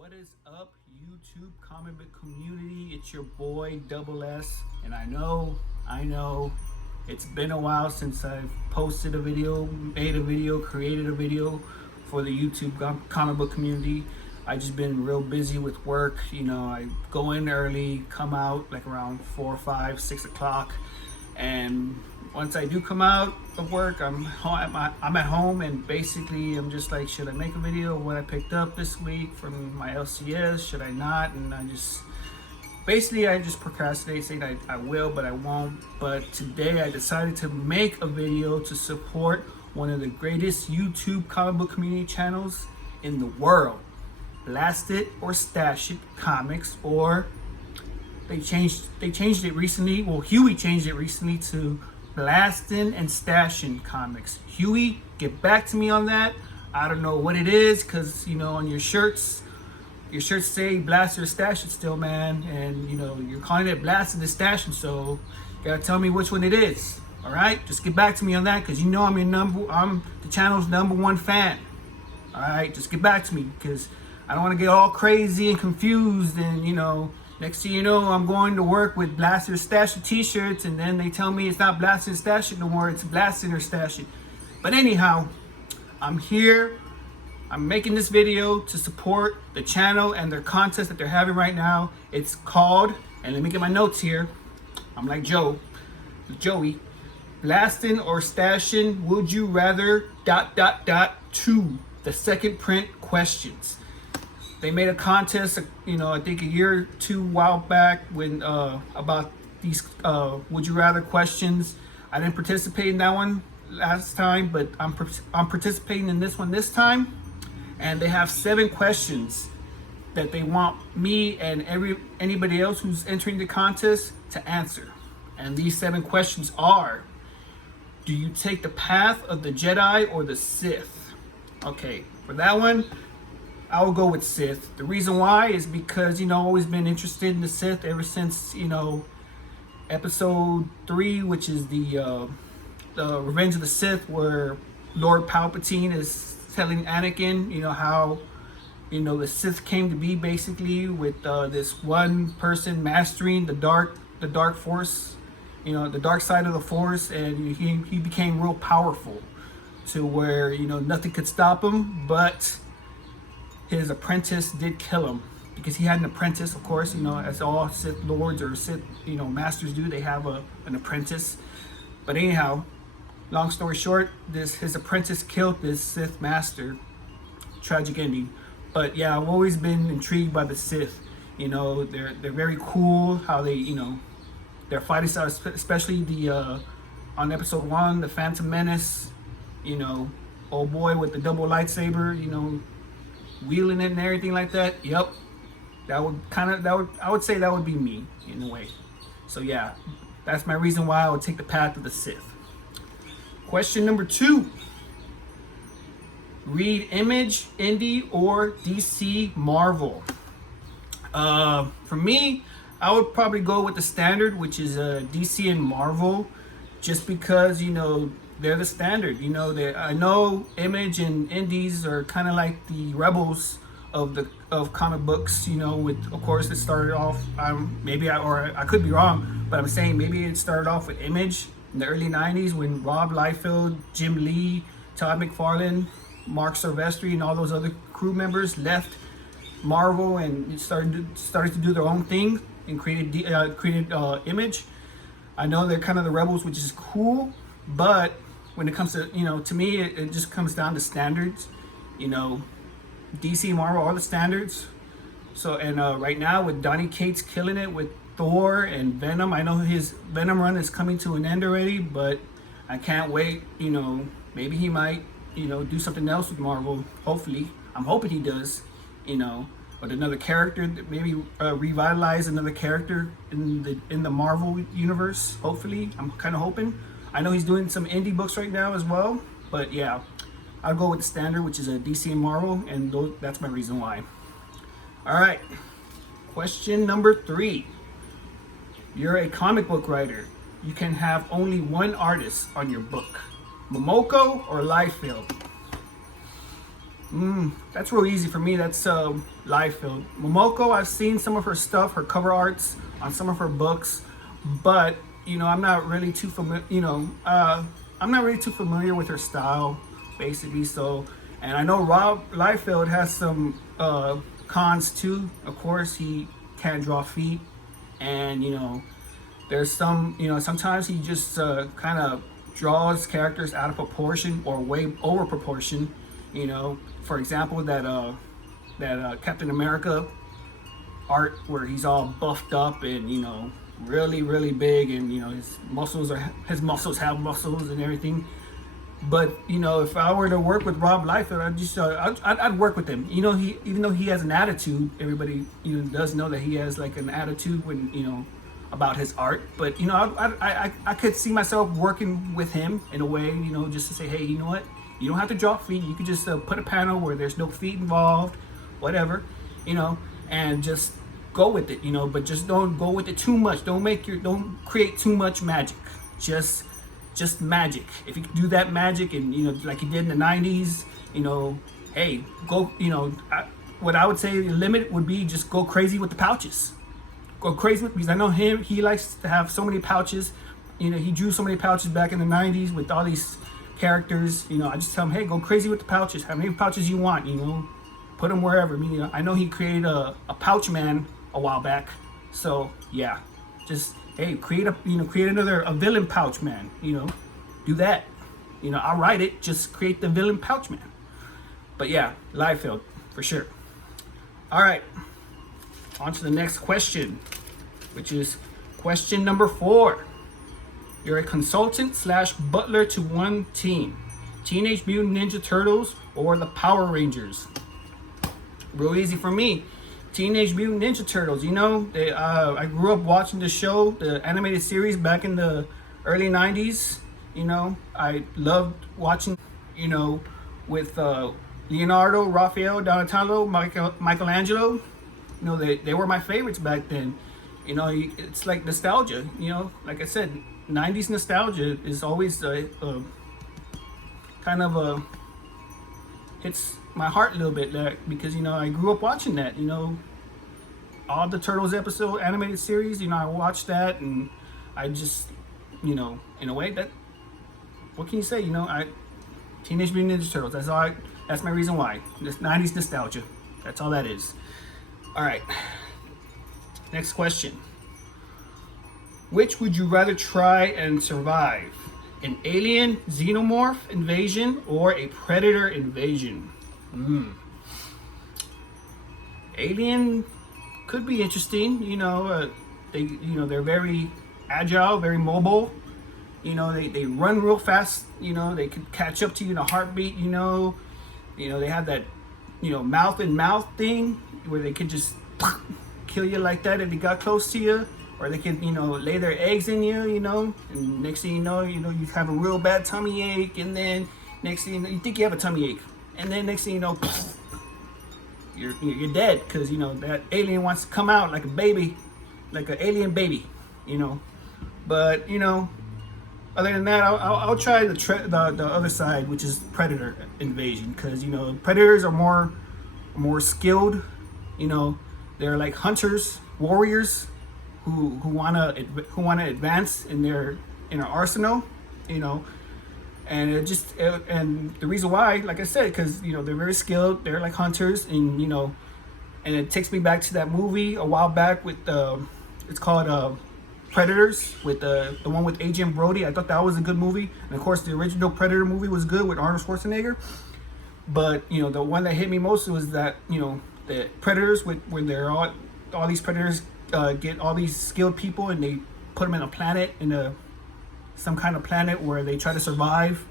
What is up, YouTube comic book community? It's your boy Double S, and I know, it's been a while since I've posted a video, made a video, created a video for the YouTube comic book community. I just been real busy with work. I go in early, come out like around 4, 5, 6 o'clock, and once I do come out of work, I'm at home, and basically I'm just like, should I make a video of what I picked up this week from my LCS? Should I not? And I just procrastinate, saying I will, but I won't. But today I decided to make a video to support one of the greatest YouTube comic book community channels in the world, Blast It or Stash It Comics, or they changed it recently. Well, Huey changed it recently to Blastin' and Stashin' Comics. Huey, get back to me on that. I don't know what it is, because on your shirts say Blast It or Stash It still, man, and you're calling it Blastin' and Stashin', so you gotta tell me which one it is. All right, just get back to me on that, because I'm the channel's #1 fan. All right, just get back to me, because I don't want to get all crazy and confused, and next thing you know, I'm going to work with Blast It or Stash It t-shirts, and then they tell me it's not Blast It or Stash It no more, it's Blast It or Stash It. But anyhow, I'm here. I'm making this video to support the channel and their contest that they're having right now. It's called, and let me get my notes here. I'm like Joey. Blastin' or Stashin' Would You Rather ... 2, the second print questions. They made a contest, I think a year or two while back when about these would you rather questions. I didn't participate in that one last time, but I'm participating in this one this time. And they have 7 questions that they want me and anybody else who's entering the contest to answer. And these 7 questions are: do you take the path of the Jedi or the Sith? Okay, for that one, I will go with Sith. The reason why is because, I've always been interested in the Sith ever since, episode 3, which is the Revenge of the Sith, where Lord Palpatine is telling Anakin, how, the Sith came to be, basically with this one person mastering the dark force, the dark side of the force, and he became real powerful to where, nothing could stop him, but his apprentice did kill him, because he had an apprentice, of course, as all Sith lords or Sith, masters do. They have an apprentice. But anyhow, long story short, his apprentice killed this Sith master. Tragic ending. But yeah, I've always been intrigued by the Sith. They're very cool how they, their fighting style, especially the on episode 1, the Phantom Menace, old boy with the double lightsaber, wheeling it and everything like that. Yep, I would say that would be me in a way. So yeah, that's my reason why I would take the path of the Sith. Question number 2: read Image, Indie, or DC Marvel? For me, I would probably go with the standard, which is DC and Marvel, just because they're the standard. I know Image and Indies are kind of like the rebels of comic books. With, of course, it started off. I could be wrong, but I'm saying maybe it started off with Image in the early '90s when Rob Liefeld, Jim Lee, Todd McFarlane, Mark Silvestri, and all those other crew members left Marvel and started to do their own thing and created Image. I know they're kind of the rebels, which is cool, but when it comes to, to me, it just comes down to standards. DC, Marvel, all the standards. So, and right now with Donny Cates killing it with Thor and Venom, I know his Venom run is coming to an end already, but I can't wait. Maybe he might, do something else with Marvel. Hopefully, I'm hoping he does. With another character, maybe revitalize another character in the Marvel universe. Hopefully, I'm kind of hoping. I know he's doing some indie books right now as well, but yeah, I'll go with the standard, which is a DC and Marvel, and that's my reason why. All right, question number 3. You're a comic book writer. You can have only one artist on your book, Momoko or Liefeld? That's real easy for me. That's Liefeld. Momoko, I've seen some of her stuff, her cover arts on some of her books, but I'm not really too familiar. I'm not really too familiar with her style, basically. So, and I know Rob Liefeld has some cons too. Of course, he can't draw feet, and there's some. Sometimes he just kind of draws characters out of proportion or way over proportion. For example, that Captain America art where he's all buffed up and really really big, and his muscles have muscles and everything. But if I were to work with Rob Liefeld, I'd work with him. He, even though he has an attitude, everybody does know that he has like an attitude when about his art. But I could see myself working with him in a way, just to say, hey, you know what? You don't have to draw feet. You could just put a panel where there's no feet involved, whatever, and just go with it, But just don't go with it too much. Don't create too much magic. Just magic. If you can do that magic, and like you did in the '90s, hey, go. What I would say the limit would be just go crazy with the pouches. Go crazy because I know him. He likes to have so many pouches. He drew so many pouches back in the '90s with all these characters. I just tell him, hey, go crazy with the pouches. How many pouches you want? Put them wherever. I know he created a pouch man a while back. So yeah, just hey, create another villain pouch man. Do that. I'll write it. Just create the villain pouch man. But yeah, Liefeld for sure. All right, on to the next question, which is question number 4. You're a consultant / butler to one team: Teenage Mutant Ninja Turtles or the Power Rangers. Real easy for me. Teenage Mutant Ninja Turtles. I grew up watching the show, the animated series back in the early 90s. I loved watching, with Leonardo, Raphael, Donatello, Michelangelo. They were my favorites back then. It's like nostalgia. Like I said, 90s nostalgia is always kind of hits my heart a little bit, because I grew up watching that. All the Turtles episode animated series. I watched that, and I just in a way, that what can you say? Teenage Mutant Ninja Turtles. That's my reason why. This 90s nostalgia. That's all that is. All right. Next question. Which would you rather try and survive? An alien xenomorph invasion or a predator invasion? Alien could be interesting. They're very agile, very mobile. They run real fast. They could catch up to you in a heartbeat. They have that mouth and mouth thing where they could just kill you like that if they got close to you. Or they can, lay their eggs in you, and next thing you know, you have a real bad tummy ache, and then next thing you think you have a tummy ache, and then next thing you know, you're dead, because that alien wants to come out like a baby, like an alien baby, But other than that, I'll try the other side, which is predator invasion, because predators are more skilled, they're like hunters, warriors. Who wanna advance in their arsenal, and and the reason why, like I said, because they're very skilled, they're like hunters, and and it takes me back to that movie a while back with it's called Predators, with the one with Adrien Brody. I thought that was a good movie, and of course the original Predator movie was good with Arnold Schwarzenegger. But the one that hit me most was that the Predators, when they're all these predators. Get all these skilled people, and they put them in a planet, some kind of planet where they try to survive,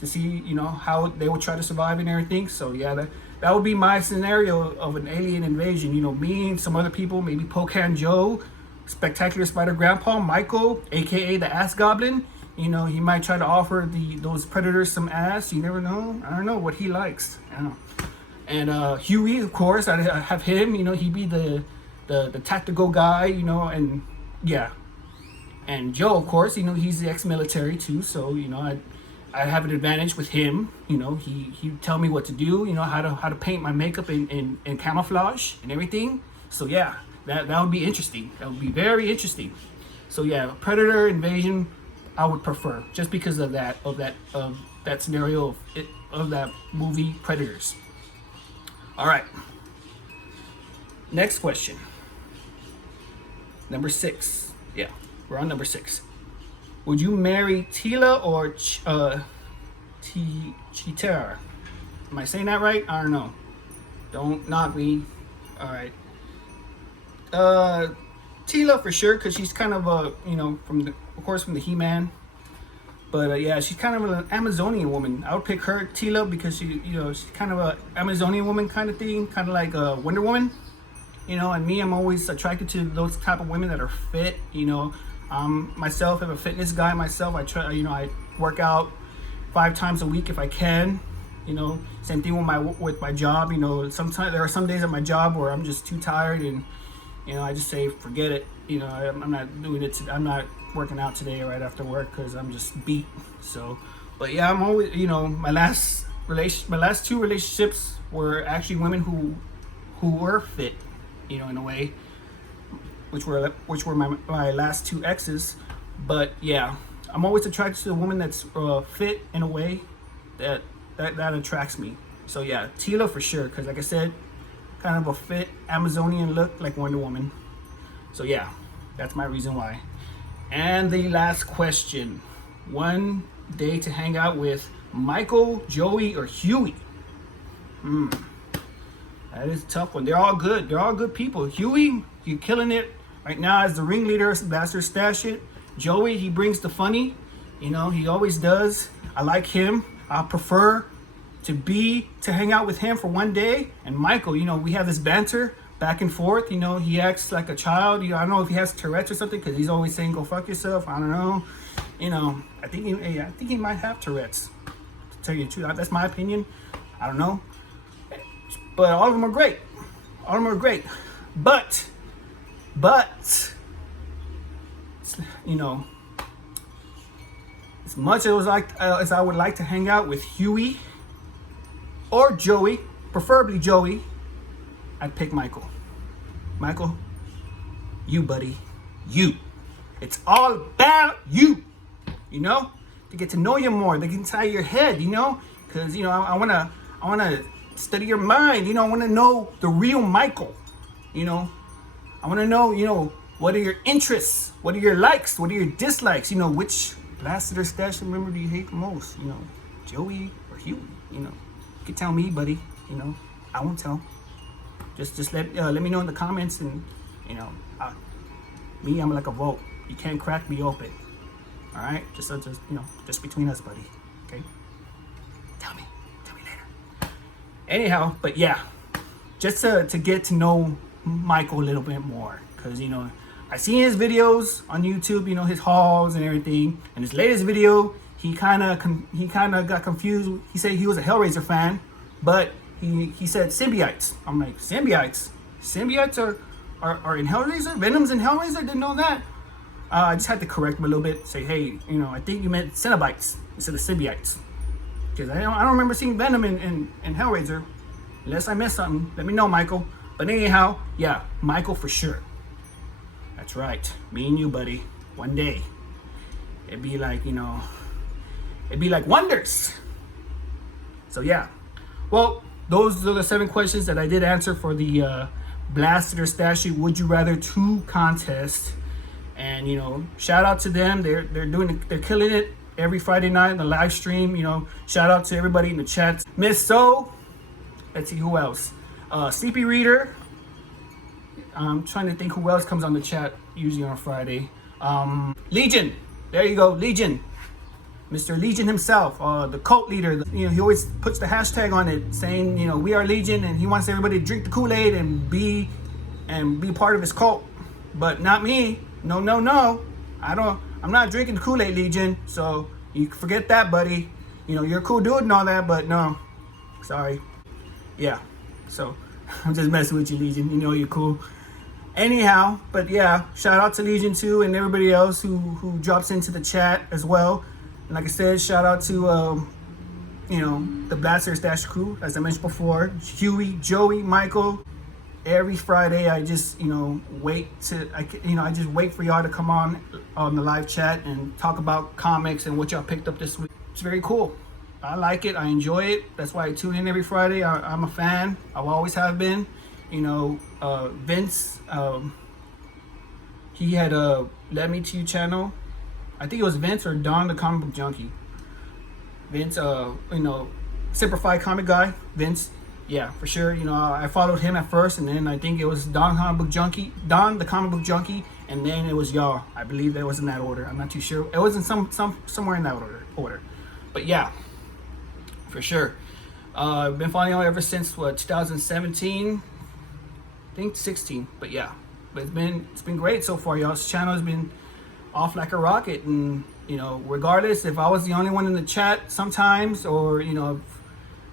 to see how they would try to survive and everything. So yeah, that would be my scenario of an alien invasion. Me and some other people, maybe Pocan Joe, Spectacular Spider Grandpa, Michael, aka the Ass Goblin. He might try to offer those predators some ass. You never know. I don't know what he likes. I don't know. And Huey, of course, I have him. He'd be the tactical guy, and yeah. And Joe, of course, he's the ex-military too, so I'd I have an advantage with him. He tell me what to do. How to paint my makeup in camouflage and everything. So yeah, that would be interesting. That would be very interesting. So yeah, Predator Invasion, I would prefer, just because of that scenario of that movie Predators. All right. Next question. Number 6. Yeah, we're on number 6. Would you marry Tila or Chitara? Am I saying that right? I don't know. Don't knock me. All right. Tila for sure, because she's kind of from the He-Man. But yeah, she's kind of an Amazonian woman. I would pick her, Tila, because she's kind of a Amazonian woman kind of thing, kind of like a Wonder Woman. And me, I'm always attracted to those type of women that are fit. Myself, I'm a fitness guy myself. I try, I work out 5 times a week if I can. Same thing with my job. Sometimes there are some days at my job where I'm just too tired and I just say forget it. I'm not doing it. I'm not working out today right after work because I'm just beat. So, but yeah, I'm always my last 2 relationships were actually women who were fit, in a way, which were my last 2 exes. But yeah, I'm always attracted to a woman that's fit in a way that attracts me. So yeah, Tila for sure, because like I said, kind of a fit Amazonian look like Wonder Woman. So yeah, that's my reason why. And the last question: one day to hang out with Michael, Joey, or Huey? That is a tough one. They're all good. They're all good people. Huey, you're killing it right now as the ringleader of Blaster Stash It. Joey, he brings the funny. He always does. I like him. I prefer to hang out with him for one day. And Michael, we have this banter back and forth. He acts like a child. I don't know if he has Tourette's or something, because he's always saying, "Go fuck yourself." I don't know. I think he might have Tourette's. To tell you the truth, that's my opinion. I don't know. But all of them are great. All of them are great. But, as much as I would like to hang out with Huey or Joey, preferably Joey, I'd pick Michael. Michael, you, buddy, you. It's all about you. To get to know you more, they can tie your head. Because I wanna study your mind. I want to know the real Michael. I want to know, what are your interests? What are your likes? What are your dislikes? Which Blaster Stash member do you hate the most? Joey or Huey? You can tell me, buddy. I won't tell. Just let me know in the comments, and me, I'm like a vote. You can't crack me open. All right, just between us, buddy. Okay. Tell me later. Anyhow, but yeah, just to get to know Michael a little bit more, because I seen his videos on YouTube, his hauls and everything. And his latest video, he kind of got confused. He said he was a Hellraiser fan, but he said symbiotes. I'm like, symbiotes? Symbiotes are in Hellraiser? Venom's in Hellraiser? Didn't know that. I just had to correct him a little bit. Say, hey, I think you meant Cenobites instead of symbiotes. Because I don't remember seeing Venom in Hellraiser. Unless I missed something. Let me know, Michael. But anyhow, yeah, Michael for sure. That's right. Me and you, buddy. One day. It'd be like, it'd be like wonders. So yeah. Well, those are the 7 questions that I did answer for the Blaster Stash It Would You Rather 2 contest. And shout out to them. They're killing it every Friday night in the live stream. Shout out to everybody in the chat. Miss So, let's see who else. Sleepy Reader. I'm trying to think who else comes on the chat usually on Friday. Legion. There you go, Legion. Mr. Legion himself, the cult leader. He always puts the hashtag on it saying, we are Legion, and he wants everybody to drink the Kool-Aid and be part of his cult. But not me. No. I'm not drinking the Kool-Aid, Legion. So you forget that, buddy. You're a cool dude and all that, but no. Sorry. Yeah. So I'm just messing with you, Legion. You're cool. Anyhow, but yeah, shout out to Legion too, and everybody else who drops into the chat as well. And like I said, shout out to the Blaster Stash crew, as I mentioned before, Huey, Joey, Michael. Every Friday, I just I just wait for y'all to come on the live chat and talk about comics and what y'all picked up this week. It's very cool. I like it. I enjoy it. That's why I tune in every Friday. I'm a fan. I always have been. Vince, he had a Let Me To You channel. I think it was Vince or Don the Comic Book Junkie. Vince, Simplified Comic Guy. Vince, yeah, for sure. I followed him at first, and then I think it was Don the Comic Book Junkie, and then it was y'all. I believe that was in that order. I'm not too sure. It was in somewhere in that order. But yeah, for sure. I've been following y'all ever since 2017, I think 16. But yeah, but it's been great so far. Y'all's channel has been off like a rocket, and regardless if I was the only one in the chat sometimes, or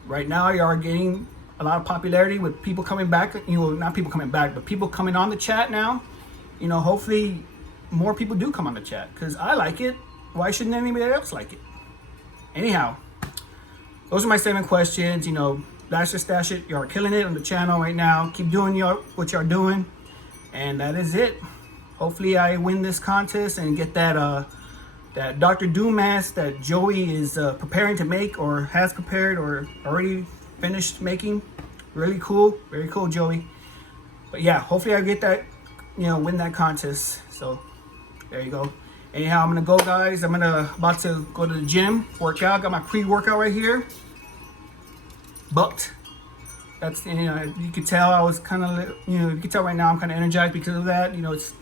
right now you are getting a lot of popularity with people coming back, not people coming back, but people coming on the chat now. Hopefully more people do come on the chat, because I like it. Why shouldn't anybody else like it? Anyhow, those are my 7 questions. Blaster Stash It, you are killing it on the channel right now. Keep doing what you're doing, and that is it. Hopefully I win this contest and get that Dr. Doom mask that Joey is preparing to make, or has prepared, or already finished making. Really cool. Very cool, Joey. But yeah, hopefully I get that, win that contest. So there you go. Anyhow, I'm gonna go, guys. I'm about to go to the gym, work out. Got my pre-workout right here. But that's, you can tell I was kind of, you can tell right now I'm kind of energized because of that. It's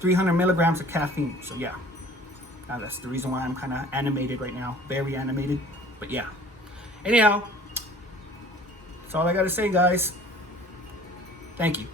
300 milligrams of caffeine. So yeah, that's the reason why I'm kind of animated right now. Very animated. But yeah. Anyhow, that's all I got to say, guys. Thank you.